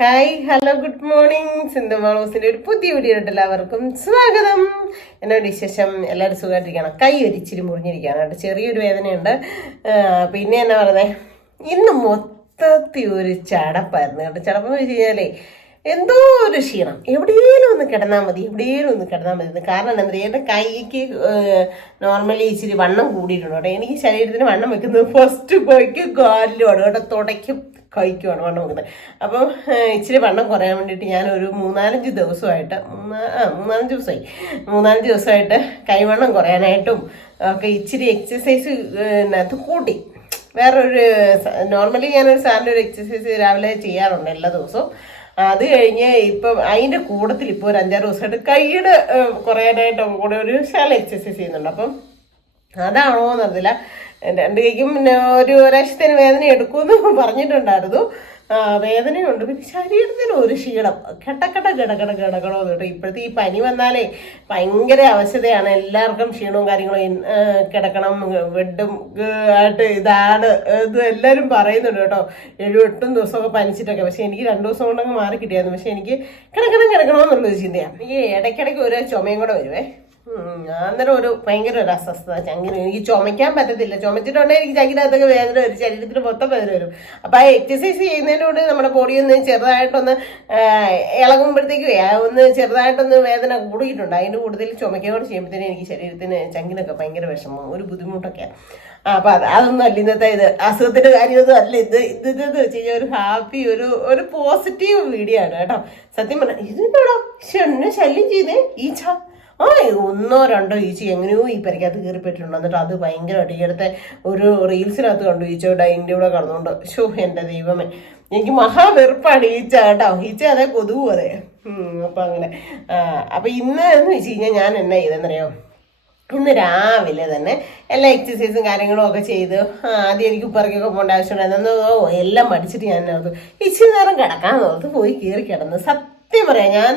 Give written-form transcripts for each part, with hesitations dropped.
Hi hello good morning. Sindhu മാളൂസിന്റെ ഒരു പുതിയ വീഡിയോയിട്ട് എല്ലാവർക്കും സ്വാഗതം. എന്നോട് വിശേഷം, എല്ലാവരും സുഖമായിട്ടിരിക്കണം. കൈ ഒരിച്ചിരി മുറിഞ്ഞിരിക്കുകയാണ് കേട്ടോ, ചെറിയൊരു വേദനയുണ്ട്. പിന്നെ എന്നാ പറയുന്നത്, ഇന്ന് മൊത്തത്തിൽ ഒരു ചടപ്പായിരുന്നു കേട്ടോ. ചടപ്പെന്ന് വെച്ച് കഴിഞ്ഞാലേ എന്തോ ഒരു ക്ഷീണം, എവിടെയെങ്കിലും ഒന്ന് കിടന്നാൽ മതി, എവിടെയെങ്കിലും ഒന്ന് കിടന്നാൽ മതി. കാരണം എന്താ പറയുക, എൻ്റെ കൈക്ക് നോർമലി ഇച്ചിരി വണ്ണം കൂടിയിട്ടുണ്ട് കേട്ടോ. എനിക്ക് ശരീരത്തിന് വണ്ണം വെക്കുന്നത് ഫസ്റ്റ് കൈക്ക് കാലിലുമാണ് കേട്ടോ, തുടയ്ക്കും കൈക്കുമാണ് വണ്ണം വെക്കുന്നത്. അപ്പം ഇച്ചിരി വണ്ണം കുറയാൻ വേണ്ടിയിട്ട് ഞാനൊരു മൂന്നാലഞ്ച് ദിവസമായിട്ട് കൈവണ്ണം കുറയാനായിട്ടും ഒക്കെ ഇച്ചിരി എക്സസൈസ് അത് കൂട്ടി. വേറൊരു നോർമലി ഞാനൊരു സാറിൻ്റെ ഒരു എക്സസൈസ് രാവിലെ ചെയ്യാറുണ്ട് എല്ലാ ദിവസവും. അത് കഴിഞ്ഞ് ഇപ്പം അതിൻ്റെ കൂട്ടത്തിൽ ഇപ്പോൾ ഒരു 5-6 ദിവസമായിട്ട് കൈയുടെ കുറയാനായിട്ട് കൂടെ ഒരു ശാല എക്സസൈസ് ചെയ്യുന്നുണ്ട്. അപ്പം അതാണോ എന്നറിയില്ല, രണ്ട് കൈക്കും ഒരാഴ്ചത്തേന് വേദന എടുക്കുമെന്ന് പറഞ്ഞിട്ടുണ്ടായിരുന്നു. വേദനയുണ്ട്, പിന്നെ ശരീരത്തിന് ഒരു ക്ഷീണം, കിടക്കണമെന്ന് കേട്ടോ. ഇപ്പോഴത്തെ ഈ പനി വന്നാലേ ഭയങ്കര അവശതയാണ്, എല്ലാവർക്കും ക്ഷീണവും കാര്യങ്ങളും. കിടക്കണം, ബെഡും ആയിട്ട് ഇതാണ് ഇത് എല്ലാവരും പറയുന്നുണ്ട് കേട്ടോ. 7-8 ദിവസമൊക്കെ പനിച്ചിട്ടൊക്കെ. പക്ഷെ എനിക്ക് 2 ദിവസം കൊണ്ടങ്ങ് മാറി കിട്ടിയായിരുന്നു. പക്ഷെ എനിക്ക് കിടക്കണമെന്നുള്ളൊരു ചിന്തയാണ്. എനിക്ക് ഇടയ്ക്കിടയ്ക്ക് ഒരു ചുമയും കൂടെ വരുവേ. അന്നേരം ഒരു ഭയങ്കര ഒരു അസ്വസ്ഥത, ചങ്കിന് എനിക്ക് ചുമയ്ക്കാൻ പറ്റത്തില്ല. ചുമച്ചിട്ടുണ്ടെങ്കിൽ എനിക്ക് ചങ്കിനകത്തൊക്കെ വേദന വരും, ശരീരത്തിന് മൊത്തം വേദന വരും. അപ്പം ആ എക്സസൈസ് ചെയ്യുന്നതിനോട് നമ്മുടെ ബോഡി ഒന്ന് ചെറുതായിട്ടൊന്ന് ഇളകുമ്പോഴത്തേക്കും ഒന്ന് ചെറുതായിട്ടൊന്ന് വേദന കൂടിയിട്ടുണ്ട്. അതിൻ്റെ കൂടുതൽ ചുമയ്ക്കാൻ കൂടെ ചെയ്യുമ്പോഴത്തേനും എനിക്ക് ശരീരത്തിന് ചങ്കിനൊക്കെ ഭയങ്കര വിഷമം, ഒരു ബുദ്ധിമുട്ടൊക്കെയാണ്. അപ്പം അതൊന്നും അല്ല ഇന്നത്തെ ഇത്, അസുഖത്തിൻ്റെ കാര്യമൊന്നും അല്ല ഇത് വെച്ച് കഴിഞ്ഞാൽ ഒരു ഹാപ്പി ഒരു പോസിറ്റീവ് വീഡിയോ ആണ് കേട്ടോ. സത്യം പറഞ്ഞാൽ ഇതിനോടോ എന്നെ ശല്യം ചെയ്തേ ഈച്ച, 1-2 ഈച്ച എങ്ങനെയോ ഈ പരിക്കകത്ത് കയറിപ്പെട്ടിട്ടുണ്ട്. എന്നിട്ട് അത് ഭയങ്കരമായിട്ട് ഈ അടുത്ത ഒരു റീൽസിനകത്ത് കണ്ടു ഈച്ച ഡൈൻ്റെ കൂടെ കടന്നുകൊണ്ട്. ഷോ എൻ്റെ ദൈവമേ, എനിക്ക് മഹാവെറുപ്പാണ് ഈച്ച കേട്ടോ. ഈച്ച അതെ, കൊതുവും അതെ. അപ്പം അങ്ങനെ അപ്പം ഇന്ന് എന്ന് വെച്ച് കഴിഞ്ഞാൽ ഞാൻ എന്നാ ചെയ്തെന്നറിയോ, ഇന്ന് രാവിലെ തന്നെ എല്ലാ എക്സസൈസും കാര്യങ്ങളും ഒക്കെ ചെയ്ത് ആദ്യം എനിക്ക് ഉപ്പറക്കൊക്കെ പോകേണ്ട ആവശ്യമുണ്ടായിരുന്നു. എല്ലാം മടിച്ചിട്ട് ഞാൻ ഓർത്തു ഇച്ചിരി നേരം കിടക്കാമെന്ന് ഓർത്ത് പോയി കയറി കിടന്ന്. സത്യം പറയാം, ഞാൻ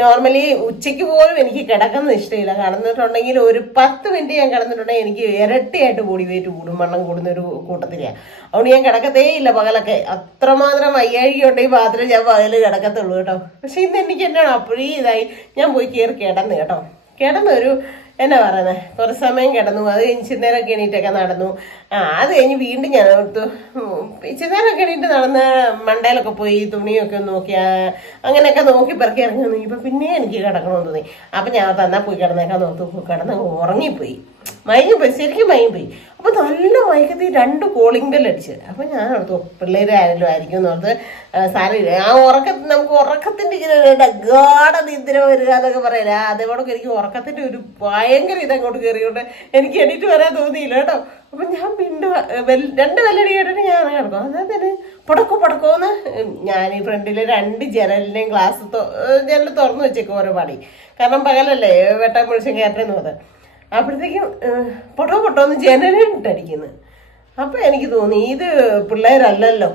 നോർമലി ഉച്ചയ്ക്ക് പോലും എനിക്ക് കിടക്കുന്നത് ഇഷ്ടമില്ല. കിടന്നിട്ടുണ്ടെങ്കിൽ ഒരു 10 മിനിറ്റ് ഞാൻ കിടന്നിട്ടുണ്ടെങ്കിൽ എനിക്ക് ഇരട്ടിയായിട്ട് ബോഡി വെയിറ്റ് കൂടും, വണ്ണം കൂടുന്ന ഒരു കൂട്ടത്തിലാണ്. അതുകൊണ്ട് ഞാൻ കിടക്കത്തേ ഇല്ല പകലൊക്കെ. അത്രമാത്രം വയ്യാഴിക ഉണ്ടെങ്കിൽ മാത്രമേ ഞാൻ പകല് കിടക്കത്തുള്ളൂ കേട്ടോ. പക്ഷെ ഇന്ന് എനിക്ക് എന്നാണ് അപ്പോഴേ ഇതായി, ഞാൻ പോയി കയറി കിടന്ന് കേട്ടോ. കിടന്നൊരു എന്നാ പറയുന്നത്, കുറച്ച് സമയം കിടന്നു. അത് കഴിഞ്ഞ് ഇച്ചിരി നേരമൊക്കെ എണീറ്റൊക്കെ നടന്നു. അത് കഴിഞ്ഞ് വീണ്ടും ഞാൻ ഇച്ചിരി നേരമൊക്കെ എണീറ്റ് നടന്ന് മണ്ടയിലൊക്കെ പോയി തുണിയൊക്കെ നോക്കി അങ്ങനെയൊക്കെ നോക്കി പെറുക്കി ഇറങ്ങി വന്നു. ഇപ്പം പിന്നെ എനിക്ക് കിടക്കണമെന്ന് തോന്നി. അപ്പം ഞാൻ തന്നാൽ പോയി കിടന്നേക്കാൻ നോക്കി കിടന്ന് ഉറങ്ങിപ്പോയി, മയങ്ങിപ്പോയി, ശരിക്കും മയങ്ങിപ്പോയി. അപ്പോൾ നല്ല മയക്കത്തിൽ 2 കോളിംഗ് ബെല്ലടിച്ച്. അപ്പം ഞാൻ ഓർത്തു പിള്ളേരായാലും ആയിരിക്കും എന്നോർത്ത് സാരമില്ല. നമുക്ക് ഉറക്കത്തിൻ്റെ ഇങ്ങനെ ഗാഢനിദ്ര വരിക എന്നൊക്കെ പറയില്ല, അതേപോലൊക്കെ എനിക്ക് ഉറക്കത്തിൻ്റെ ഒരു ഭയങ്കര ഇതങ്ങോട്ട് കയറിയോണ്ട് എനിക്ക് എണീറ്റ് വരാൻ തോന്നിയില്ല കേട്ടോ. അപ്പം ഞാൻ വീണ്ടും 2 ബെല്ലടി കേട്ടിട്ട് ഞാൻ കിടക്കും. അതായത് പൊടക്കോന്ന് ഞാൻ ഈ ഫ്രണ്ടിലെ 2 ജനലിനെയും ജനൽ തുറന്നു വെച്ചേക്കും ഓരോ പാടി. കാരണം പകലല്ലേ വെട്ടാൻ മുഴിച്ചും കയറ്റെന്ന് പറഞ്ഞത്. അപ്പോഴത്തേക്കും പൊട്ടോന്ന് ജനലിട്ടടിക്കുന്നു. അപ്പം എനിക്ക് തോന്നി ഇത് പിള്ളേരല്ലല്ലോ,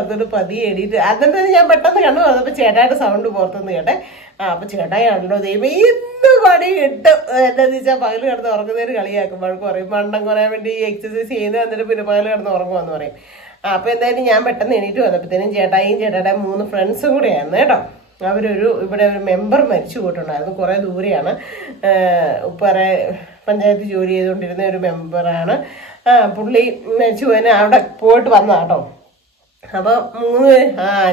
അതൊരു പതിയെ എണീറ്റ്. അതിൻ്റെ ഞാൻ പെട്ടെന്ന് കണ്ടു. അതപ്പോൾ ചേട്ടായുടെ സൗണ്ട് പുറത്തുനിന്ന് കേട്ടെ. അപ്പം ചേട്ടായാണല്ലോ ദൈവം ഇന്ന് പണി കിട്ടും. എന്താണെന്ന് വെച്ചാൽ പകൽ കിടന്ന് ഉറങ്ങുന്നതിന് കളിയാക്കും, വഴക്ക് പറയും. വണ്ണം കുറയാൻ വേണ്ടി എക്സസൈസ് ചെയ്യുന്നത്, എന്നിട്ട് പിന്നെ പകൽ കിടന്ന് ഉറങ്ങുമെന്ന് പറയും. അപ്പോൾ എന്തായാലും ഞാൻ പെട്ടെന്ന് എണീറ്റ് വന്നപ്പോഴത്തേനും ചേട്ടായുടെ 3 ഫ്രണ്ട്സും കൂടെയായിരുന്നു കേട്ടോ. ഇവിടെ ഒരു മെമ്പർ മരിച്ചു പോയിട്ടുണ്ടായിരുന്നു, കുറേ ദൂരെയാണ്. ഉപ്പറ പഞ്ചായത്ത് ജോലി ചെയ്തുകൊണ്ടിരുന്ന ഒരു മെമ്പറാണ്. പുള്ളി മരിച്ചു പോയതിന് അവിടെ പോയിട്ട് വന്നതാട്ടോ. അപ്പോൾ 3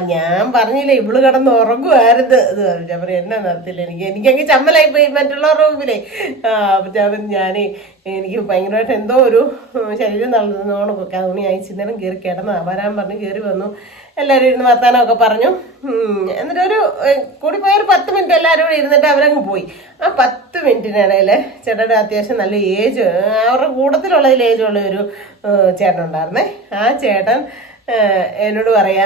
ഞാൻ പറഞ്ഞില്ലേ ഇവള് കിടന്ന് ഉറങ്ങുമായിരുന്നു ഇത് പറഞ്ഞു. ഞാൻ പറയും എന്നാ നടത്തില്ല, എനിക്കങ്ങ് ചമ്മലായിപ്പോയി മറ്റുള്ളവരുടെ മുമ്പിലേ. അപ്പം എനിക്ക് ഭയങ്കരമായിട്ട് എന്തോ ഒരു ശരീരം തളർന്നോണൊക്കെ. അതുകൊണ്ട് ഞാൻ ചിന്തനം കയറി കിടന്നതാണ്. വരാൻ പറഞ്ഞ് കയറി വന്നു. എല്ലാവരും ഇരുന്ന് വർത്താനമൊക്കെ പറഞ്ഞു. എന്നിട്ടൊരു കൂടിപ്പോയൊരു 10 മിനിറ്റ് എല്ലാവരും കൂടെ ഇരുന്നിട്ട് അവരങ്ങ് പോയി. ആ 10 മിനിറ്റിനിടയിൽ ചേട്ടൻ്റെ അത്യാവശ്യം നല്ല ഏജ്, അവരുടെ കൂട്ടത്തിലുള്ളതിൽ ഏജുള്ള ഒരു ചേട്ടൻ ഉണ്ടായിരുന്നേ. ആ ചേട്ടൻ എന്നോട് പറയാ,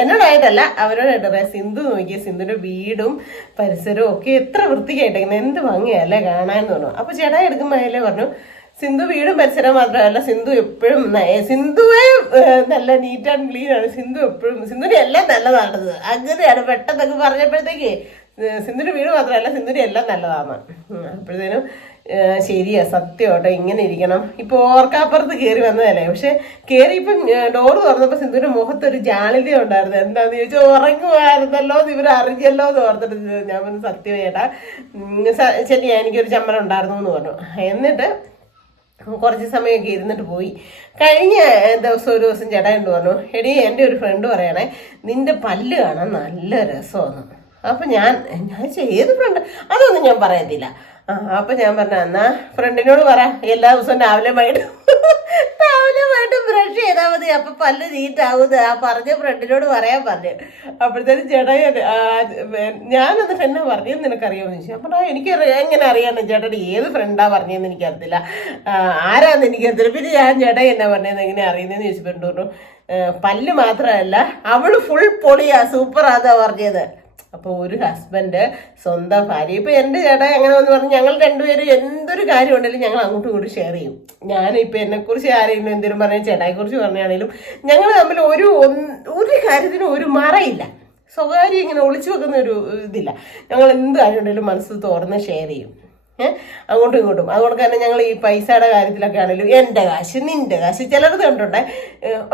എന്നോടായിട്ടല്ല അവരോടായിട്ട് പറയാം, സിന്ധു നോക്കിയ സിന്ധുവിൻ്റെ വീടും പരിസരവും ഒക്കെ എത്ര വൃത്തിയായിട്ടേക്കുന്നത്, എന്ത് ഭംഗിയല്ലേ കാണാമെന്ന് പറഞ്ഞു. അപ്പോൾ ചേട്ടാ എടുക്കുമ്പോൾ അതിലേ പറഞ്ഞു, സിന്ധു വീടും പരിസരവും മാത്രമല്ല, സിന്ധു എപ്പോഴും സിന്ധുവേ നല്ല നീറ്റ് ആൻഡ് ക്ലീൻ ആണ്. സിന്ധു എപ്പോഴും സിന്ധുവിൻ്റെ എല്ലാം നല്ലതാണത്. അങ്ങനെയാണ് പെട്ടെന്നൊക്കെ പറഞ്ഞപ്പോഴത്തേക്ക് സിന്ധുവിൻ്റെ വീട് മാത്രമല്ല സിന്ധുവിൻ്റെ എല്ലാം നല്ലതാണ്. അപ്പോഴത്തേനും ശരിയാ, സത്യം കേട്ടോ, ഇങ്ങനെ ഇരിക്കണം. ഇപ്പൊ ഓർക്കാപ്പുറത്ത് കയറി വന്നതല്ലേ, പക്ഷെ കയറി ഇപ്പം ഡോറ് തുറന്നപ്പോ സിന്ധുവിന്റെ മുഖത്തൊരു ജാളിത ഉണ്ടായിരുന്നു. എന്താന്ന് ചോദിച്ചാൽ ഉറങ്ങുമായിരുന്നല്ലോ, ഇവർ അറിഞ്ഞല്ലോ എന്ന് ഓർത്തിട്ട് ഞാൻ പറഞ്ഞു സത്യം ചേട്ടാ, ശരിയാ എനിക്കൊരു ചമ്മൽ ഉണ്ടായിരുന്നു എന്ന് പറഞ്ഞു. എന്നിട്ട് കുറച്ച് സമയമൊക്കെ ഇരുന്നിട്ട് പോയി. കഴിഞ്ഞ ദിവസം ഒരു ദിവസം ചേട്ടാ എന്ന് പറഞ്ഞു, എടീ എൻ്റെ ഒരു ഫ്രണ്ട് പറയണേ നിന്റെ പല്ല് കാണാൻ നല്ല രസമാണ്. അപ്പൊ ഞാൻ ഏത് ഫ്രണ്ട് അതൊന്നും ഞാൻ പറയത്തില്ല. അപ്പൊ ഞാൻ പറഞ്ഞ എന്നാ ഫ്രണ്ടിനോട് പറ എല്ലാ ദിവസവും രാവിലെ വൈകിട്ട് ബ്രഷ് ചെയ്താൽ മതി, അപ്പൊ പല്ല് നീറ്റാവുന്നത്. ആ പറഞ്ഞ ഫ്രണ്ടിനോട് പറയാൻ പറഞ്ഞു. അപ്പോഴത്തേനും ചേട്ടാ ഞാൻ എന്നിട്ട് എന്നാ പറഞ്ഞതെന്ന് നിനക്കറിയാമെന്ന് ചോദിച്ചു. അപ്പൊ എനിക്ക് എങ്ങനെ അറിയാമെന്ന് ചേട്ടൻ ഏത് ഫ്രണ്ടാ പറഞ്ഞതെന്ന് എനിക്കറിയത്തില്ല, ആരാന്ന് എനിക്കറിയത്തില്ല. പിന്നെ ഞാൻ ചേട്ടാ എന്നാ പറഞ്ഞതെന്ന് എങ്ങനെ അറിയുന്നതെന്ന് ചോദിച്ചപ്പോൾ പല്ല് മാത്രമല്ല അവള് ഫുൾ പൊളിയാ സൂപ്പറാന്നാ പറഞ്ഞത്. അപ്പോൾ ഒരു ഹസ്ബൻഡ് സ്വന്തം ഭാര്യ, ഇപ്പൊ എൻ്റെ ചേട്ടാ എങ്ങനെ വന്ന് പറഞ്ഞു ഞങ്ങൾ രണ്ടുപേരും എന്തൊരു കാര്യം ഉണ്ടെങ്കിലും ഞങ്ങൾ അങ്ങോട്ടും ഇങ്ങോട്ടും ഷെയർ ചെയ്യും. ഞാനിപ്പോൾ എന്നെക്കുറിച്ച് ആരെങ്കിലും എന്തെങ്കിലും പറഞ്ഞാൽ ചേട്ടായെക്കുറിച്ച് പറഞ്ഞാണെങ്കിലും ഞങ്ങൾ തമ്മിൽ ഒരു കാര്യത്തിനും ഒരു മറയില്ല, സ്വകാര്യം ഇങ്ങനെ ഒളിച്ചു വെക്കുന്ന ഒരു ഇതില്ല. ഞങ്ങൾ എന്ത് കാര്യം ഉണ്ടെങ്കിലും മനസ്സ് തുറന്ന് ഷെയർ ചെയ്യും, അങ്ങോട്ടും ഇങ്ങോട്ടും. അതുകൊണ്ട് തന്നെ ഞങ്ങൾ ഈ പൈസയുടെ കാര്യത്തിലൊക്കെ ആണെങ്കിലും എൻ്റെ കാശ് നിൻ്റെ കാശ് ചിലടത്ത് കണ്ടിട്ടുണ്ടേ,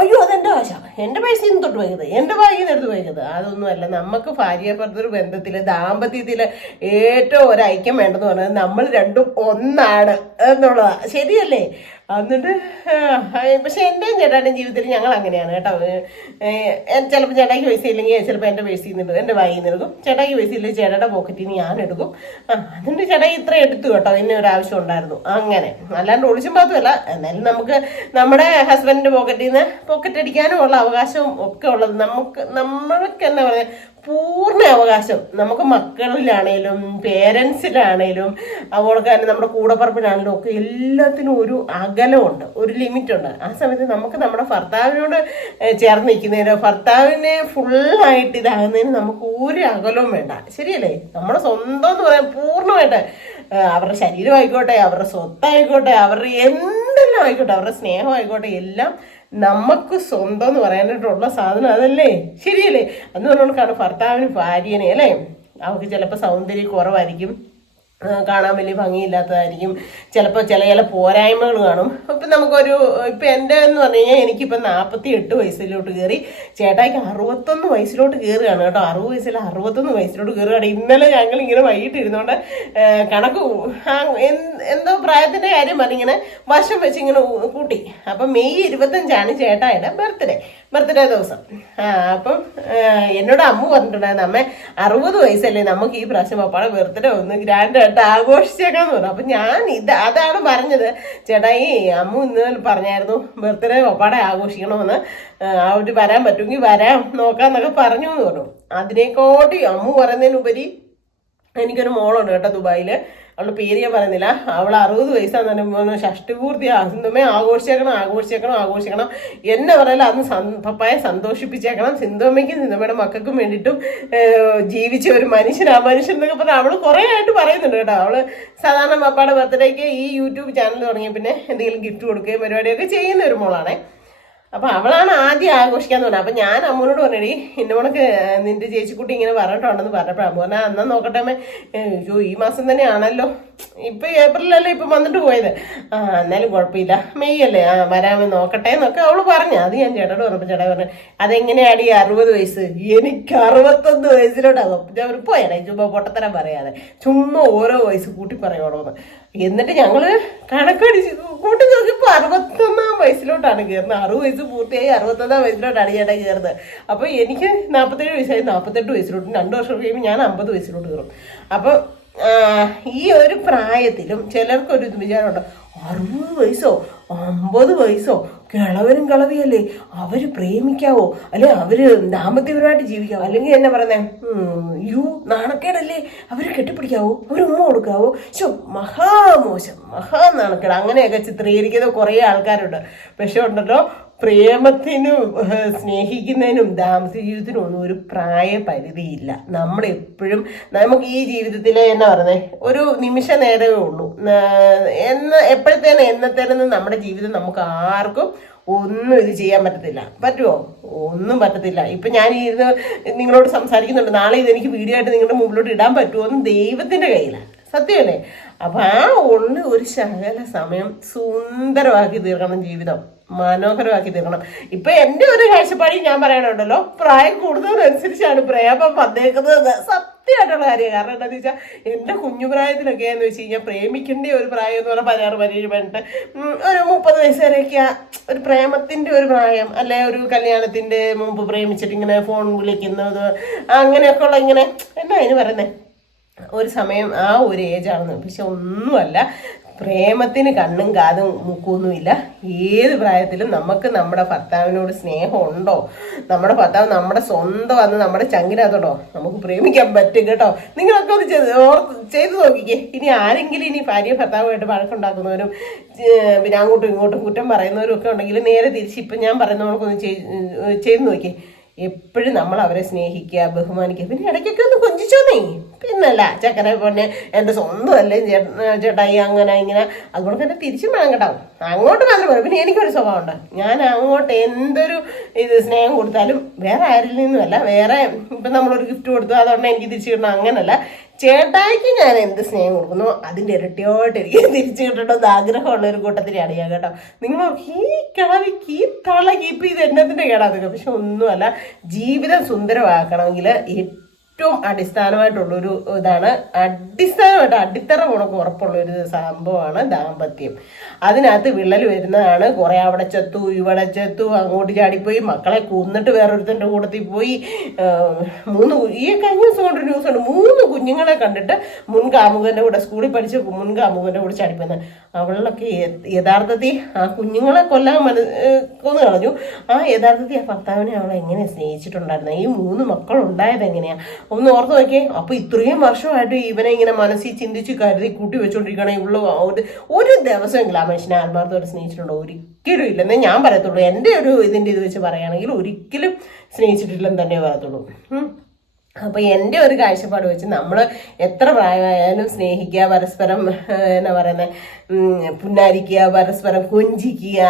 അയ്യോ അതെൻ്റെ കാശാണ്, എൻ്റെ പൈസ ഇന്ന് തൊട്ട് വയ്ക്കുന്നത്, എൻ്റെ ബാഗിൽ നിന്ന് എടുത്ത് വയ്ക്കുന്നത്. അതൊന്നുമല്ല. നമുക്ക് ഭാര്യാഭർത്തൃ ബന്ധത്തിൽ ദാമ്പത്യത്തിൽ ഏറ്റവും ഒരു ഐക്യം വേണ്ടെന്ന് പറഞ്ഞത് നമ്മൾ രണ്ടും ഒന്നാണ് എന്നുള്ളതാണ്. ശരിയല്ലേ? എന്നിട്ട് പക്ഷെ എൻ്റെയും ചേട്ടാൻ്റെയും ജീവിതത്തിൽ ഞങ്ങൾ അങ്ങനെയാണ് കേട്ടോ. ചിലപ്പോൾ ചേട്ടായിക്ക് പൈസ ഇല്ലെങ്കിൽ ചിലപ്പോൾ എൻ്റെ പൈസ നിന്നിട്ട് എൻ്റെ വായിൽ നിന്ന് എടുക്കും, ചേട്ടായിക്ക് പൈസ ഇല്ലെങ്കിൽ ചേട്ടയുടെ പോക്കറ്റിൽ നിന്ന് ഞാൻ എടുക്കും. അതിൻ്റെ ചേട്ടായി ഇത്ര എടുത്തു കേട്ടോ, ഇതിന് ഒരു ആവശ്യം ഉണ്ടായിരുന്നു. അങ്ങനെ അല്ലാണ്ട് ഒളിച്ചും പാത്തുമല്ല. എന്നാലും നമുക്ക് നമ്മുടെ ഹസ്ബൻഡിൻ്റെ പോക്കറ്റിൽ നിന്ന് പോക്കറ്റ് അടിക്കാനും ഉള്ള അവകാശവും ഒക്കെ ഉള്ളത് നമ്മൾക്ക് എന്താ പറയുക പൂർണ്ണ അവകാശം നമുക്ക് മക്കളിലാണേലും പേരൻസിലാണേലും അതുപോലെ തന്നെ നമ്മുടെ കൂടപ്പറപ്പിലാണേലും ഒക്കെ എല്ലാത്തിനും ഒരു അകലമുണ്ട്, ഒരു ലിമിറ്റുണ്ട്. ആ സമയത്ത് നമുക്ക് നമ്മുടെ ഭർത്താവിനോട് ചേർന്ന് നിൽക്കുന്നതിനോ ഭർത്താവിനെ ഫുള്ളായിട്ട് ഇതാകുന്നതിന് നമുക്ക് ഒരു അകലവും വേണ്ട. ശരിയല്ലേ? നമ്മുടെ സ്വന്തം എന്ന് പറയാൻ പൂർണ്ണമായിട്ട് അവരുടെ ശരീരമായിക്കോട്ടെ, അവരുടെ സ്വത്തായിക്കോട്ടെ, അവരുടെ എന്തെല്ലാം ആയിക്കോട്ടെ, അവരുടെ സ്നേഹമായിക്കോട്ടെ, എല്ലാം നമുക്ക് സ്വന്തം എന്ന് പറയാനായിട്ടുള്ള സാധനം അതല്ലേ? ശരിയല്ലേ? അന്ന് പറഞ്ഞുകൊണ്ടാണ് ഭർത്താവിന് ഭാര്യനെ അല്ലേ, അവർക്ക് ചിലപ്പോൾ സൗന്ദര്യം കുറവായിരിക്കും, കാണാൻ വലിയ ഭംഗിയില്ലാത്തതായിരിക്കും, ചിലപ്പോൾ ചില പോരായ്മകൾ കാണും. ഇപ്പം നമുക്കൊരു ഇപ്പം എൻ്റെ എന്ന് പറഞ്ഞു കഴിഞ്ഞാൽ എനിക്കിപ്പം 48 വയസ്സിലോട്ട് കയറി, ചേട്ടായിക്ക് 61 വയസ്സിലോട്ട് കയറുകയാണ് കേട്ടോ. 60 വയസ്സിൽ 61 വയസ്സിലോട്ട് കയറുകയാണ്. ഇന്നലെ ഞങ്ങൾ ഇങ്ങനെ വൈകിട്ട് ഇരുന്നുകൊണ്ട് കണക്ക് എന്തോ പ്രായത്തിൻ്റെ കാര്യം പറഞ്ഞിങ്ങനെ വർഷം വെച്ച് ഇങ്ങനെ കൂട്ടി. അപ്പം മെയ് 25 ചേട്ടായുടെ ബർത്ത്ഡേ ദിവസം. അപ്പം എന്നോട് അമ്മ പറഞ്ഞിട്ടുണ്ടായിരുന്നു, അമ്മ 60 വയസ്സല്ലേ, നമുക്ക് ഈ പ്രാവശ്യം പപ്പാടെ ബർത്ത്ഡേ ഒന്ന് ഗ്രാൻഡ് ആഘോഷിച്ചേക്കാന്ന് പറഞ്ഞു. അപ്പൊ ഞാൻ അതാണ് പറഞ്ഞത്, ചേട്ടാ ഈ അമ്മ ഇന്ന് പറഞ്ഞായിരുന്നു ബർത്ത്ഡേ പപ്പാടെ ആഘോഷിക്കണമെന്ന്, അവിടെ വരാൻ പറ്റുമെങ്കിൽ വരാം നോക്കാന്നൊക്കെ പറഞ്ഞു എന്ന് പറഞ്ഞു. അതിനെക്കാട്ടി അമ്മ പറയുന്നതിനുപരി എനിക്കൊരു മോളുണ്ട് കേട്ടോ ദുബായില്, അവളുടെ പേര് ഞാൻ പറയുന്നില്ല. അവൾ 60 വയസ്സാന്ന് ഷഷ്ടിപൂർത്തി സിന്ധുമ്മയെ ആഘോഷിക്കണം എന്നെ പറയല. അന്ന് പപ്പായെ സന്തോഷിപ്പിച്ചേക്കണം, സിന്ധുമ്മയ്ക്കും സിന്ധുമ്മയുടെ മക്കൾക്കും വേണ്ടിയിട്ടും ജീവിച്ച ഒരു മനുഷ്യൻ, ആ മനുഷ്യൻ എന്നൊക്കെ പറഞ്ഞാൽ അവള് കുറേ ആയിട്ട് പറയുന്നുണ്ട് കേട്ടോ. അവള് സാധാരണ പപ്പായുടെ ബർത്ത്ഡേക്ക് ഈ യൂട്യൂബ് ചാനൽ തുടങ്ങിയ പിന്നെ എന്തെങ്കിലും ഗിഫ്റ്റ് കൊടുക്കുകയും പരിപാടിയൊക്കെ ചെയ്യുന്ന ഒരു മോളാണേ. അപ്പൊ അവളാണ് ആദ്യം ആഘോഷിക്കാന്ന് പറഞ്ഞത്. അപ്പൊ ഞാൻ അമ്മൂനോട് പറഞ്ഞടി എന്നെ ഉണക്ക് നിന്റെ ചേച്ചിക്കുട്ടി ഇങ്ങനെ പറഞ്ഞിട്ടുണ്ടെന്ന് പറഞ്ഞപ്പോൾ അമ്മ പറഞ്ഞാൽ അന്നാ നോക്കട്ടെ അമ്മ, ഈ മാസം തന്നെയാണല്ലോ, ഇപ്പൊ ഏപ്രിലല്ലേ ഇപ്പൊ വന്നിട്ട് പോയത്, എന്നാലും കുഴപ്പമില്ല, മെയ് അല്ലേ, വരാമേ നോക്കട്ടെ എന്നൊക്കെ അവള് പറഞ്ഞു. അത് ഞാൻ ചേട്ടനോട് പറഞ്ഞപ്പോൾ ചേട്ടാ പറഞ്ഞു അതെങ്ങനെയാടി 60 വയസ്സ്, എനിക്ക് 61 വയസ്സിലോട്ടാകും. ഞാൻ ഒരു പോയാലേ ചുമ്മാ പൊട്ടത്തരം പറയാതെ, ചുമ്മാ ഓരോ വയസ്സ് കൂട്ടി പറയണോന്ന്. എന്നിട്ട് ഞങ്ങള് കണക്കടിച്ച് കൂട്ടി നോക്കിയപ്പോ 61 വയസ്സിലോട്ടാണ് കയറുന്നത്. 60 വയസ്സ് പൂർത്തിയായി 61 വയസ്സിലോട്ടാണ് ചേട്ടാ കയറുന്നത്. അപ്പൊ എനിക്ക് 47 വയസ്സായി, 48 വയസ്സിലോട്ട് 2 വർഷം കഴിയുമ്പോൾ ഞാൻ 50 വയസ്സിലോട്ട് കയറും. അപ്പൊ ഈ ഒരു പ്രായത്തിലും ചിലർക്കൊരു വിചാരമുണ്ട്, 60 വയസ്സോ 50 വയസ്സോ കിളവനും കിളവിയല്ലേ, അവര് പ്രേമിക്കാവോ, അല്ലെ അവര് ദാമ്പത്യപരമായിട്ട് ജീവിക്കാവോ, അല്ലെങ്കിൽ എന്നാ പറയുന്നേ നാണക്കേടല്ലേ, അവര് കെട്ടിപ്പിടിക്കാവോ, അവര് ഉമ്മ കൊടുക്കാവോ, മഹാമോശം, നാണക്കേട്, അങ്ങനെയൊക്കെ ചിത്രീകരിക്കുന്ന കുറേ ആൾക്കാരുണ്ട്. പക്ഷെ ഉണ്ടല്ലോ, പ്രേമത്തിനും സ്നേഹിക്കുന്നതിനും ദാമ്പത്യ ജീവിതത്തിനും ഒന്നും ഒരു പ്രായപരിധിയില്ല. നമ്മളെപ്പോഴും നമുക്ക് ഈ ജീവിതത്തിൽ എന്നാ പറയുന്നത് ഒരു നിമിഷ നേരമേ ഉള്ളൂ. എന്നത്തേനും നമ്മുടെ ജീവിതം നമുക്ക് ആർക്കും ഒന്നും ഇത് ചെയ്യാൻ പറ്റത്തില്ല. പറ്റുമോ? ഒന്നും പറ്റത്തില്ല. ഇപ്പൊ ഞാൻ ഇരുന്ന് നിങ്ങളോട് സംസാരിക്കുന്നുണ്ട്, നാളെ ഇതെനിക്ക് വീഡിയോ ആയിട്ട് നിങ്ങളുടെ മുമ്പിലോട്ട് ഇടാൻ പറ്റുമോ എന്ന് ദൈവത്തിന്റെ കയ്യിലാണ്. സത്യമല്ലേ? അപ്പൊ ആ ഉള്ള ഒരു ശകല സമയം സുന്ദരമാക്കി തീർക്കണം, ജീവിതം മനോഹരമാക്കി തീർക്കണം. ഇപ്പൊ എന്റെ ഒരു കാഴ്ചപ്പാടിൽ ഞാൻ പറയാനുണ്ടല്ലോ, പ്രായം കൂടുതലനുസരിച്ചാണ് പ്രേമം വന്നേക്കുന്നത്. സത്യമായിട്ടുള്ള കാര്യം. കാരണം എന്താണെന്ന് വെച്ചാൽ എന്റെ കുഞ്ഞുപ്രായത്തിലൊക്കെ എന്ന് വെച്ച് കഴിഞ്ഞാൽ പ്രേമിക്കേണ്ട ഒരു പ്രായം എന്ന് പറഞ്ഞാൽ 16, 17, 18 ഒരു 30 വയസ്സ് വരെയൊക്കെയാ ഒരു പ്രേമത്തിന്റെ ഒരു പ്രായം. അല്ലെ ഒരു കല്യാണത്തിന്റെ മുമ്പ് പ്രേമിച്ചിട്ട് ഇങ്ങനെ ഫോൺ വിളിക്കുന്നത് അങ്ങനെയൊക്കെ ഉള്ള ഇങ്ങനെ എന്നാ അതിന് പറയുന്നത് ഒരു സമയം, ആ ഒരു ഏജാണെന്ന്. പക്ഷെ ഒന്നുമല്ല, പ്രേമത്തിന് കണ്ണും കാതും മുക്കൊന്നുമില്ല. ഏത് പ്രായത്തിലും നമുക്ക് നമ്മുടെ ഭർത്താവിനോട് സ്നേഹം ഉണ്ടോ, നമ്മുടെ ഭർത്താവ് നമ്മുടെ സ്വന്തം വന്ന് നമ്മുടെ ചങ്കിനകത്തോട്ടോ നമുക്ക് പ്രേമിക്കാൻ പറ്റും കേട്ടോ. നിങ്ങളൊക്കെ ഒന്ന് ചെയ്തു നോക്കിക്കേ. ഇനി ആരെങ്കിലും ഇനി ഭാര്യ ഭർത്താവുമായിട്ട് വഴക്കുണ്ടാക്കുന്നവരും പിന്നെ അങ്ങോട്ടും ഇങ്ങോട്ടും കുറ്റം പറയുന്നവരും ഒക്കെ ഉണ്ടെങ്കിൽ നേരെ തിരിച്ച് ഇപ്പം ഞാൻ പറയുന്നവർക്കൊന്ന് ചെയ്തു നോക്കിയേ. എപ്പോഴും നമ്മൾ അവരെ സ്നേഹിക്കുക, ബഹുമാനിക്കുക. പിന്നെ ഇടയ്ക്കൊക്കെ ഒന്ന് കൊഞ്ചിച്ചോന്നേ, പിന്നല്ല ചക്കനെ പൊന്നെ എൻ്റെ സ്വന്തം അല്ലേ ചേട്ടായി അങ്ങനെ ഇങ്ങനെ. അതുകൊണ്ട് തന്നെ തിരിച്ചും വേണം കേട്ടോ. അങ്ങോട്ട് മാത്രം പറയും. പിന്നെ എനിക്കൊരു സ്വഭാവമുണ്ട്, ഞാൻ അങ്ങോട്ട് എന്തൊരു സ്നേഹം കൊടുത്താലും വേറെ ആരിൽ നിന്നുമല്ല, വേറെ ഇപ്പം നമ്മളൊരു ഗിഫ്റ്റ് കൊടുത്തു അതുകൊണ്ട് എനിക്ക് തിരിച്ചു കിട്ടണം അങ്ങനല്ല. ചേട്ടായിക്ക് ഞാൻ എന്ത് സ്നേഹം കൊടുക്കുന്നു അതിൻ്റെ ഇരട്ടിയോട്ട് എനിക്ക് തിരിച്ചു കിട്ടണമെന്ന് ആഗ്രഹമുള്ള ഒരു കൂട്ടത്തിലാണ് ഞാൻ കേട്ടോ. നിങ്ങൾ ഈ കിളവിക്ക് ഈ തള കീപ്പ് ചെയ്ത് എന്നതിൻ്റെ കേടാതൊക്കെ. പക്ഷെ ഒന്നുമല്ല, ജീവിതം സുന്ദരമാക്കണമെങ്കിൽ ഏറ്റവും അടിസ്ഥാനമായിട്ടുള്ളൊരു ഇതാണ്, അടിസ്ഥാനമായിട്ട് അടിത്തറ ഉണക്ക് ഉറപ്പുള്ളൊരു സംഭവമാണ് ദാമ്പത്യം. അതിനകത്ത് വിള്ളൽ വരുന്നതാണ്. കുറെ അവിടെ ചെത്തു ഇവിടെ ചെത്തു, അങ്ങോട്ട് ചാടിപ്പോയി, മക്കളെ കൊന്നിട്ട് വേറൊരുത്തൻ്റെ കൂട്ടത്തിൽ പോയി. ഈ കഴിഞ്ഞ ദിവസം കൊണ്ട് ന്യൂസ് ഉണ്ട്, 3 കുഞ്ഞുങ്ങളെ കണ്ടിട്ട് മുൻകാമുകൻ്റെ കൂടെ, സ്കൂളിൽ പഠിച്ച മുൻകാമുകൻ്റെ കൂടെ ചാടിപ്പോയെന്ന്. അവളിലൊക്കെ യഥാർത്ഥത്തിൽ ആ കുഞ്ഞുങ്ങളെ കൊന്നു കളഞ്ഞു. ആ യഥാർത്ഥത്തിൽ ആ ഭർത്താവിനെ അവളെ എങ്ങനെ സ്നേഹിച്ചിട്ടുണ്ടായിരുന്നു. ഈ 3 മക്കളുണ്ടായത് എങ്ങനെയാ ഒന്ന് ഓർത്ത് നോക്കിയേ. അപ്പൊ ഇത്രയും വർഷമായിട്ട് ഇവനെ ഇങ്ങനെ മനസ്സിൽ ചിന്തിച്ച് കരുതി കൂട്ടി വെച്ചോണ്ടിരിക്കണേ. ഒരു ദിവസമെങ്കിലും ആ മനുഷ്യനെ ആത്മാർത്ഥമായിട്ട് സ്നേഹിച്ചിട്ടുണ്ടോ? ഒരിക്കലും ഇല്ലെന്നേ ഞാൻ പറയത്തുള്ളൂ. എൻ്റെ ഒരു ഇതിൻ്റെ ഇത് വെച്ച് പറയുകയാണെങ്കിൽ ഒരിക്കലും സ്നേഹിച്ചിട്ടില്ലെന്ന് തന്നെ പറയത്തുള്ളൂ. അപ്പൊ എൻ്റെ ഒരു കാഴ്ചപ്പാട് വെച്ച് നമ്മൾ എത്ര പ്രായമായാലും സ്നേഹിക്കുക, പരസ്പരം എന്നാ പറയുന്നത് പുന്നാരിക്കുക, പരസ്പരം കൊഞ്ചിക്കുക,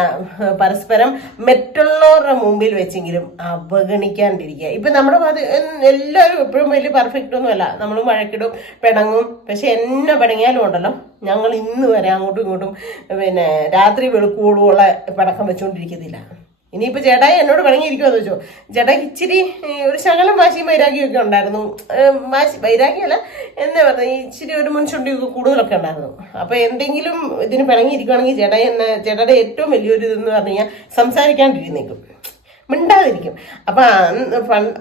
പരസ്പരം മറ്റുള്ളവരുടെ മുമ്പിൽ വെച്ചെങ്കിലും അവഗണിക്കാണ്ടിരിക്കുക. ഇപ്പൊ നമ്മുടെ എല്ലാവരും എപ്പോഴും വലിയ പെർഫെക്റ്റ് ഒന്നുമല്ല. നമ്മൾ വഴക്കിടും, പിണങ്ങും. പക്ഷെ എന്നെ പിണങ്ങിയാലും ഉണ്ടല്ലോ, ഞങ്ങൾ ഇന്ന് വരെ അങ്ങോട്ടും ഇങ്ങോട്ടും പിന്നെ രാത്രി വെളുക്കോളുള്ള പിണക്കം വെച്ചുകൊണ്ടിരിക്കത്തില്ല. ഇനിയിപ്പോൾ ചേട്ടായി എന്നോട് പിണങ്ങിയിരിക്കുമെന്ന് വെച്ചോ, ചേട്ടായിക്ക് ഇച്ചിരി ഒരു ശകലം വാശിയും വൈരാഗ്യമൊക്കെ ഉണ്ടായിരുന്നു. വൈരാഗ്യമല്ല എന്താ പറയുക, ഇച്ചിരി ഒരു മുൻചുണ്ടിയൊക്കെ കൂടുതലൊക്കെ ഉണ്ടായിരുന്നു. അപ്പോൾ എന്തെങ്കിലും ഇതിന് പിണങ്ങിയിരിക്കുകയാണെങ്കിൽ ചേട്ടായിയുടെ ഏറ്റവും വലിയൊരു ഇതെന്ന് പറഞ്ഞു കഴിഞ്ഞാൽ സംസാരിക്കാണ്ടിരുന്നേക്കും, മിണ്ടാതിരിക്കും. അപ്പൊ